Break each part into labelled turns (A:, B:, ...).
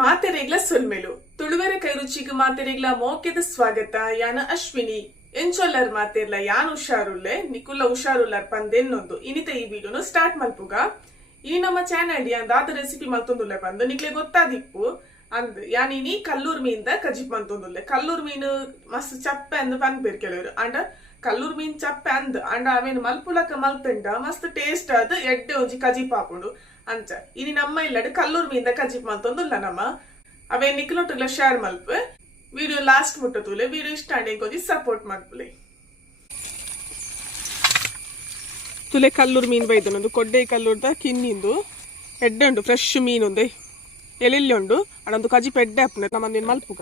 A: ಮಾತೆರೆಗ್ಲ ಸೊಲ್ಮೆಲು. ತುಳುವೆರೆ ಕೈರುಚಿಗೆ ಮಾತೆರೆಗ್ಲ ಮೋಕೆದ ಸ್ವಾಗತ. ಯಾನ ಅಶ್ವಿನಿ. ಎಂಚೊಲ್ಲರ್ ಮಾತೆರ್ಲ ಯಾನ್ ಹುಷಾರುಲ್ಲೆ. ನಿಕುಲ್ಲ ಹುಷಾರುಲ್ಲರ್ ಪಂದೆನ್ನೊಂದು. ಇನಿತ ಈ ವಿಡಿಯೋನು ಸ್ಟಾರ್ಟ್ ಮಲ್ಪುಗ ಈ ನಮ್ಮ ಚಾನಲ್ ಅಂದ ಆತ ರೆಸಿಪಿ ಮಲ್ತೊಂದುಲ್ಲೆ ಬಂದು ನಿಕ್ಲೆ ಗೊತ್ತಾದಿಪ್ಪು. ಅಂದ್ ಯಾನಿನಿ ಕಲ್ಲೂರ್ ಮೀನ್ದ ಕಜಿಪ್ ಮಂತೊಂದುಲ್ಲೆ ಕಲ್ಲೂರ್ ಮೀನು ಮಸ್ತ್ ಚಪ್ಪೆ ಅಂದ್ ಪನ್ಪೇರ್ ಕೆಲವರು ಅಂಡ ಕಲ್ಲೂರ್ ಮೀನ್ ಚಪ್ಪೆ ಅಂದ್. ಅಂಡ ಅವೇನು ಮಲ್ಪುಲಕ ಮಲ್ತಂಡ, ಮಸ್ತ್ ಟೇಸ್ಟ್ ಅದು ಎಡ್ಡೆ ಒಂಜಿ ಕಜಿಪ್ ಹಾಕೊಂಡು. ಅಂಚ ಇನಿ ನಮ್ಮ ಇಲ್ಲಡೆ ಕಲ್ಲೂರ್ ಮೀಂದ ಕಜಿಪ್ ಮಂತೊಂದುಲ್ಲ ನಮ್ಮ. ಅವೇ ನಿಕ್ಲೊಟ್ಟುಗ್ಲ ಶೇರ್ ಮಲ್ಪು. ವಿಡಿಯೋ ಲಾಸ್ಟ್ ಮುಟ್ಟತೂಲೆ ವಿಡಿಯೋ ಇಷ್ಟ ಆಂಡೆ ಸಪೋರ್ಟ್ ಮಲ್ಪುಲೆ ತುಲೆ ಕಲ್ಲೂರು ಮೀನ್ ಬೈದನೊಂದು ಕೊಡ್ಡೆ ಕಲ್ಲೂರ್ದ ಕಿನ್ನಿಂದು, ಎಡ್ಡೆ ಉಂಡು ಫ್ರೆಶ್ ಮೀನು ಒಂದೇ ಎಲೆಲ್ಲಿ ಉಂಡು ಅಡೊಂದು ಕಜಿಪ್ ಎಡ್ಡೆ ಹಾಪುನೆ ನಮ್ಮಂದಿನ ಮಲ್ಪುಗ.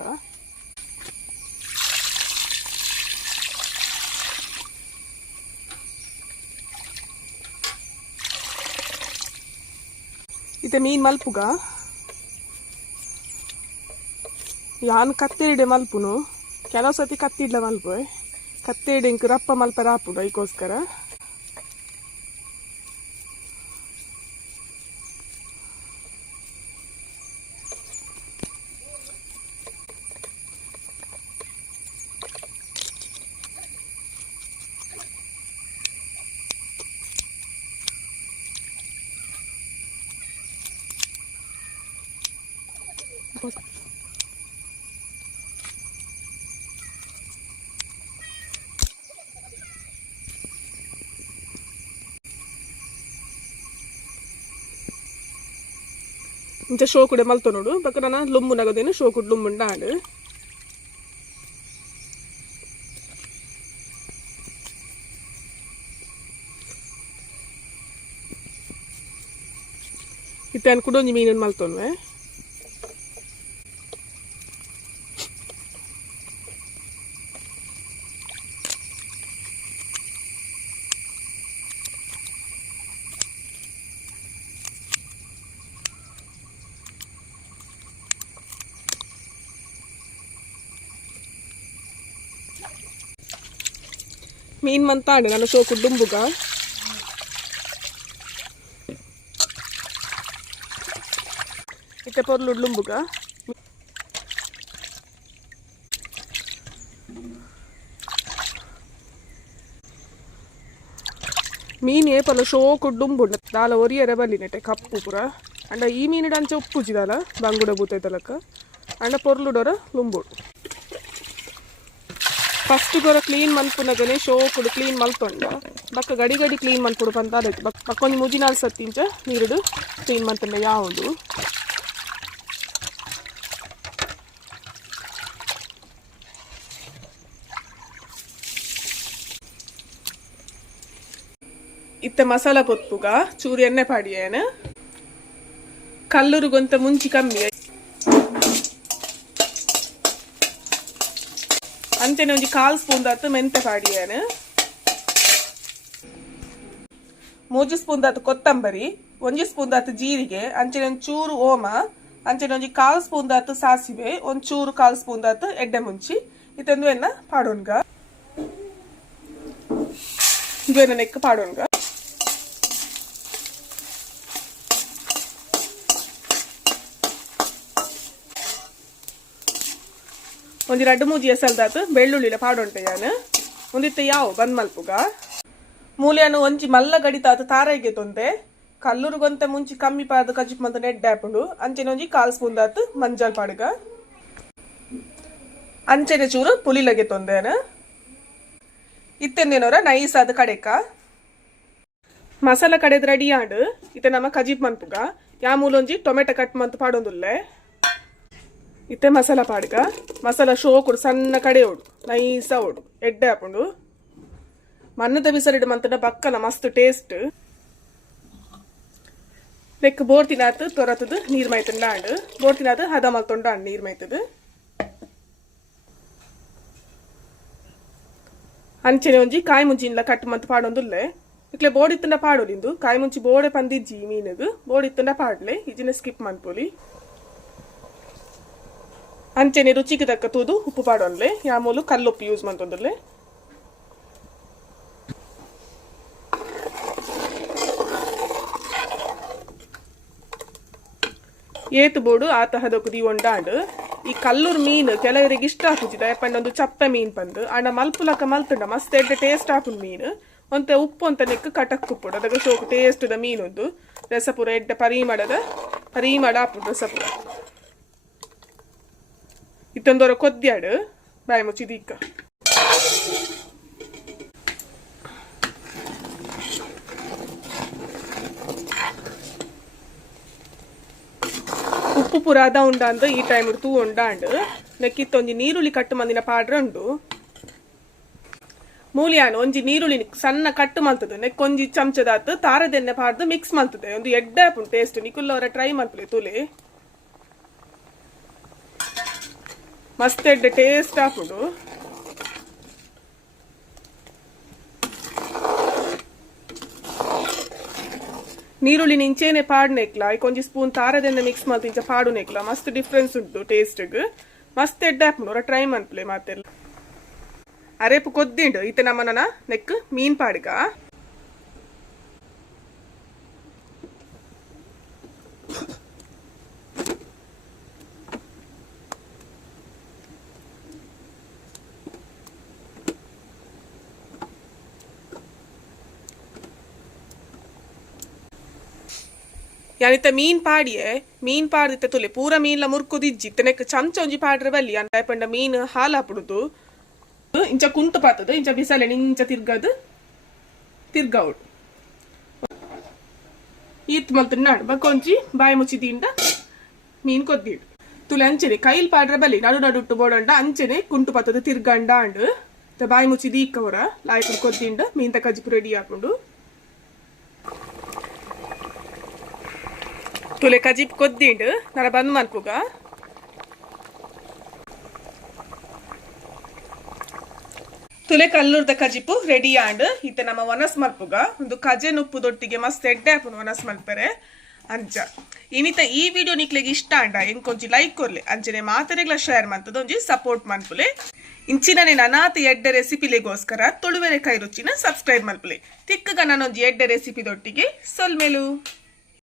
A: ಇತ್ತೆ ಮೀನ್ ಮಲ್ಪುಗ. ಯಾನ್ ಕತ್ತೇಡೆ ಮಲ್ಪುನು. ಕೆಲವು ಸತಿ ಕತ್ತಿಡ್ಲ ಮಲ್ಪು ಕತ್ತೇಡೆ ಇಂಕ್ ರಪ್ಪ ಮಲ್ಪ ರಾಪುಡು ಅದಕ್ಕೋಸ್ಕರ ಇಂಚ ಶೋಕುಡೆ ಮಲ್ತು ನೋಡು ಬಕ್ಕ ನಾನು ಲುಂಬು ನಗದೇನು ಶೋಕುಡ್ ಲುಂಬುಂಡ ಆಡು ಇತ್ತೆ ಅನ್ಕೊಂಡು ಒಂಜಿ ಮೀನನ್ನು ಮಲ್ತೊನ್ವೆ ಮೀನ್ ಮಂತಾಡು ನಾನು ಶೋಕು ಡುಂಬುಗ ಇತ್ತೆ ಪೊರ್ಲು ಡುಂಬುಗ ಮೀನ್ ಏಪಲ ಶೋಕು ಡುಂಬುಂಡ ದಾಲ ಒರಿಯರೆ ಬಲ್ಲಿನೆಟೆ ಕಪ್ಪು ಪುರ ಅಂಡ ಈ ಮೀನಿಡ ಅಂಚೆ ಉಪ್ಪುಜಿದಾಲ ಬಂಗುಡ ಬೂತೈತಲಕ್ಕ ಅಂಡ ಪೊರ್ಲುಡೋರ ಲುಂಬುಡು ಫಸ್ಟ್ ಗೊರ ಕ್ಲೀನ್ ಮನ್ಪುನಗನೆ ಶೋಕುಡು ಕ್ಲೀನ್ ಮಲ್ತೊಂಡ ಬಕ್ಕ ಗಡಿ ಗಡಿ ಕ್ಲೀನ್ ಮಲ್ಪುಡು ಪಂತ ಅದೈತಿ ಬಕ್ ಬಕ್ಕೊಂದು ಮುಜಿನಾಲ್ ಸತ್ತಿಂಚ ನೀರುಡು ಕ್ಲೀನ್ ಮಲ್ತಂಡ ಯಾವುದು. ಇತ್ತ ಮಸಾಲ ಪೊತ್ತುಗ ಚೂರು ಎಣ್ಣೆ ಪಾಡಿಯೇನ ಕಲ್ಲುರುಗೊಂತ ಮುಂಚಿ ಕಮ್ಮಿ ಅಂತೆನೆ ಒಂಜಿ ಕಾಲ್ ಸ್ಪೂನ್ ದಾತು ಮೆಂತೆ ಪಾಡಿಯೇನು ಮೂಜಿ ಸ್ಪೂನ್ ದಾತು ಕೊತ್ತಂಬರಿ ಒಂಜಿ ಸ್ಪೂನ್ ದಾತು ಜೀರಿಗೆ ಅಂಚೆನೆ ಒಂದು ಚೂರು ಓಮ ಅಂಚೆನೆ ಒಂಜಿ ಕಾಲ್ ಸ್ಪೂನ್ ದಾತು ಸಾಸಿವೆ, ಒಂದು ಚೂರು ಕಾಲ್ ಸ್ಪೂನ್ ದಾತು ಎಡ್ಡೆ ಮುಂಚಿ. ಇತ್ತೊಂದು ಎನ್ನ ಪಾಡೋನ್ಗ ಇದು ಎನ್ನ ನೆಕ್ ಪಾಡೋನ್ಗ ಒಂಜಿ ರಡ್ಡು ಮೂಜಿ ಎಸಲ್ದಾತು ಬೆಳ್ಳುಳ್ಳಿಲ ಪಾಡೊಂಟೆ ಯಾನು ಒಂದಿತ್ತ ಯಾವು? ಬಂದ್ ಮಲ್ಪುಗ ಮೂಲೆಯನ್ನು ಒಂಜಿ ಮಲ್ಲ ಗಡಿತಾತು ತಾರೈಗೆ ತೊಂದೆ. ಕಲ್ಲುರುಗೊಂತ ಮುಂಚಿ ಕಮ್ಮಿ ಪಾದ ಕಜಿಪ್ ಮಂತ ನೆಡ್ಡೆ ಆಪುಂಡು ಅಂಚೆನೆ ಒಂಜಿ ಕಾಲ್ ಸ್ಪೂನ್ ದಾತು ಮಂಜಲ್ ಪಾಡುಗ. ಅಂಚೆನೆ ಚೂರು ಪುಲಿಲಗೆ ತೊಂದೇನ. ಇತ್ತೆಂದೇನೋರ ನೈಸ್ ಆದ ಕಡೆಕ. ಮಸಾಲ ಕಡೆದ್ ರೆಡಿ ಆಡು. ಇತ್ತೆ ನಮ್ಮ ಕಜಿಪ್ ಮನ್ಪುಗ ಯಾ ಮೂಲೊಂಜಿ ಟೊಮೆಟೊ ಕಟ್ ಮಂತ್ ಪಾಡೊಂದುಲ್ಲೆ. ಇತ್ತೆ ಮಸಾಲ ಪಾಡ್ಗ. ಮಸಾಲ ಶೋಕುಡು ಸಣ್ಣ ಕಡೆ ಓಡು, ನೈಸ ಓಡು, ಎಡ್ಡೆ ಹಾಕೊಂಡು. ಮನ್ನದ ಬಿಸರಿಡು ಮಂತನ ಬಕ್ಕಲ ಮಸ್ತ್ ಟೇಸ್ಟ್ ನೆಕ್ ಬೋರ್ತಿನಾತ್ ತೊರತದು ನೀರ್ ಮೈತಂಡ ಆಂಡ್ ಬೋರ್ತಿನಾತ್ ಹದ ಮಲ್ತೊಂಡ ಅಂಡು ನೀರ್ ಮೈತದು. ಅಂಚನೆ ಒಂಜಿ ಕಾಯಿ ಮುಂಜಿನ್ಲ ಕಟ್ ಮಂತ್ ಪಾಡೊಂದುಲ್ಲೆ. ಇಕ್ಲೆ ಬೋಡಿತ್ತಂಡ ಪಾಡೋಲಿಂದು ಕಾಯಿ ಮುಂಚಿ ಬೋಡೆ ಪಂದಿಜ್ಜಿ ಮೀನುಗು ಬೋಡಿತ್ತಂಡ ಪಾಡ್ಲೆ. ಇಜಿನ ಸ್ಕಿಪ್ ಮನ್ಪೊಲಿ. ಅಂಚೆನೆ ರುಚಿಗೆ ತಕ್ಕ ತೂದು ಉಪ್ಪು ಪಾಡೋನ್ಲೆ ಯಾಮೂಲು ಕಲ್ಲುಪ್ಪು ಯೂಸ್ ಮಂತೊಂದುಲ್ಲೆ ಏತು ಬೋಡು ಆತ ಹದೊಕು ದಿ ಒಂಡಾಂಡ್ ಈ ಕಲ್ಲೂರ್ ಮೀನು ಕೆಲವರಿಗೆ ಇಷ್ಟ ಆಪುಜಿದ ಯಾಪಂಡ ಒಂದು ಚಪ್ಪೆ ಮೀನ್ ಬಂದು, ಅಣ್ಣ ಮಲ್ಪುಲಕ ಮಲ್ತುಂಡ, ಮಸ್ತ್ ಎಡ್ಡೆ ಟೇಸ್ಟ್ ಆಪುಂಡು ಮೀನು. ಒಂತೆ ಉಪ್ಪು ಅಂತ ನೆಕ್ಕ ಕಟಕ್ ಉಪ್ಪುಡು. ಅದಕ್ಕೆ ಶೋಕು ಟೇಸ್ಟ್ ದ ಮೀನೊಂದು. ರಸಪುರ ಎಡ್ಡೆ ಪರಿಮಳದ ಪರಿಮಳ ಆಪುಂಡು ರಸಪುರ. ಇತ್ತೊಂದರ ಕೊದ್ಯಾಡು? ಬಾಯಿ ಮುಚ್ಚಿದ ಇಕ್ಕ ಉಪ್ಪು ಪುರಾದ ಉಂಡ ಅಂದ್, ಈ ಟೈಮ್ ತೂ ಉಂಡಾಂಡ್ ನೆಕ್ಕಿತ್ತೊಂಜಿ ನೀರುಳ್ಳಿ ಕಟ್ಟು ಮಂದಿನ ಪಾಡ್ರ ಉಂಡು. ಮೂಲಿಯಾನು, ಒಂಜಿ ನೀರುಳ್ಳಿ ಸಣ್ಣ ಕಟ್ಟು ಮಲ್ತದೆ ನೆಕ್ ಒಂಜಿ ಚಮಚದಾತ್, ತಾರದೆಣ್ಣೆ ಪಾಡ್ದು ಮಿಕ್ಸ್ ಮಲ್ತದೆ ಒಂದು ಎಡ್ಡೆ ಆಪುಂಡು ಟೇಸ್ಟ್ ನಿಕುಲ್ಲವರ ಟ್ರೈ ಮಲ್ಪಲೆ ತುಲೆ. ಮಸ್ತ್ ಎಡ್ಡೆ ಟೇಸ್ಟ್ ಆಪುಂಡು ನೀರುಳ್ಳಿ ನಿಂಚೇನೆ ಪಾಡ್ನೆಕ್ಲ ಒಂಜಿ ಸ್ಪೂನ್ ತಾರದಿಂದ ಮಿಕ್ಸ್ ಮಾಡ್ತಿ ಇಂಚ ಪಾಡುನೆಕ್ಲ ಮಸ್ತ್ ಡಿಫ್ರೆನ್ಸ್ ಉಂಟು ಟೇಸ್ಟ್ಗ್ ಮಸ್ತ್ ಎಡ್ಡೆ ಹಾಕ್ನೂರ ಟ್ರೈ ಮನ್ಪ್ಲೆ ಮಾತೆಲ್ಲ ಅರೇಪು ಕೊದ್ದಿಂಡು ಈತ ನಮ್ಮನ ನೆಕ್ ಮೀನ್ ಪಾಡ್ಗ ಯಾನಿತ್ತ ಮೀನ್ ಪಾಡಿಯೆ ಮೀನ್ ಪಾಡ್ದಿತ್ತೆ ತುಲೆ ಪೂರ ಮೀನ್ಲ ಮುರ್ಕುದಿಜ್ಜಿ ತೆನೆಕ್ ಚಮಚ ಒಂಜಿ ಪಾಡ್ರೆ ಬಲ್ಲಿ ಅಂಡ ಪಂಡ ಮೀನ್ ಹಾಲಾಪುಡುದು ಇಂಚ ಕುಂಟು ಪಾತದು ಇಂಚ ಬಿಸಲೆ ಇಂಚ ತಿರ್ಗದು ತಿರ್ಗವುಡು ಈತ್ ಮಲ್ತು ನಾಡು ಬಕೊಂಜಿ ಬಾಯಿ ಮುಚ್ಚಿದಿಂಡ ಮೀನ್ ಕೊದ್ದಿಡು ತುಲೆ ಅಂಚನೆ ಕೈಲ್ ಪಾಡ್ರೆ ಬಲ್ಲಿ ನಡು ನಡುಟ್ಟು ಬೋಡಂಡ ಅಂಚನೆ ಕುಂಟು ಪಾತದು ತಿರ್ಗಂಡ ಅಂಡ್ ಬಾಯಿ ಮುಚ್ಚಿದಿ ಇಕ್ಕವರ ಲಾಯ್ಪುಡು ಕೊದ್ದಿಂಡ ಮೀನ್ ತ ಕಜ್ಜಿಪು ರೆಡಿ ಹಾಕೊಂಡು ತುಲೆ ಕಜಿಪ್ ಕೊದ್ದಿಂಡು ನರ ಬಂದ್ ಮನ್ಪುಗ ತುಲೆ ಕಲ್ಲುರ್ದ ಕಜಿಪು ರೆಡಿ ಆಂಡ್ ಇತ್ತೆ ನಮ್ಮ ವನಸ್ ಮಲ್ಪುಗ ಒಂದು ಕಜೆ ನುಪ್ಪುದೊಟ್ಟಿಗೆ ಮಸ್ತ್ ಎಡ್ಡೆ ಆಪುನು ವನಸ್ ಮಲ್ಪರೆ ಅಂಚ ಇನಿತ ಈ ವಿಡಿಯೋ ನಿಕ್ಲೆಗೆ ಇಷ್ಟ ಅಂಡ ಎಂಕೊಂಜಿ ಲೈಕ್ ಕೊರ್ಲೆ ಅಂಚನೆ ಮಾತರೆಗ್ಲ ಶೇರ್ ಮಂತದ ಒಂಜಿ ಸಪೋರ್ಟ್ ಮನ್ಪುಲೆ ಇಂಚಿನನೆ ನನಾತ ಎಡ್ಡೆ ರೆಸಿಪಿಲೆಗೋಸ್ಕರ ತುಳುವೆರೆ ಕೈ ರುಚಿನ ಸಬ್ಸ್ಕ್ರೈಬ್ ಮಲ್ಪುಲೆ ತಿಕ್ಕಗ ನಾನೊಂದು ಎಡ್ಡೆ ರೆಸಿಪಿದೊಟ್ಟಿಗೆ ಸೊಲ್ಮೆಲು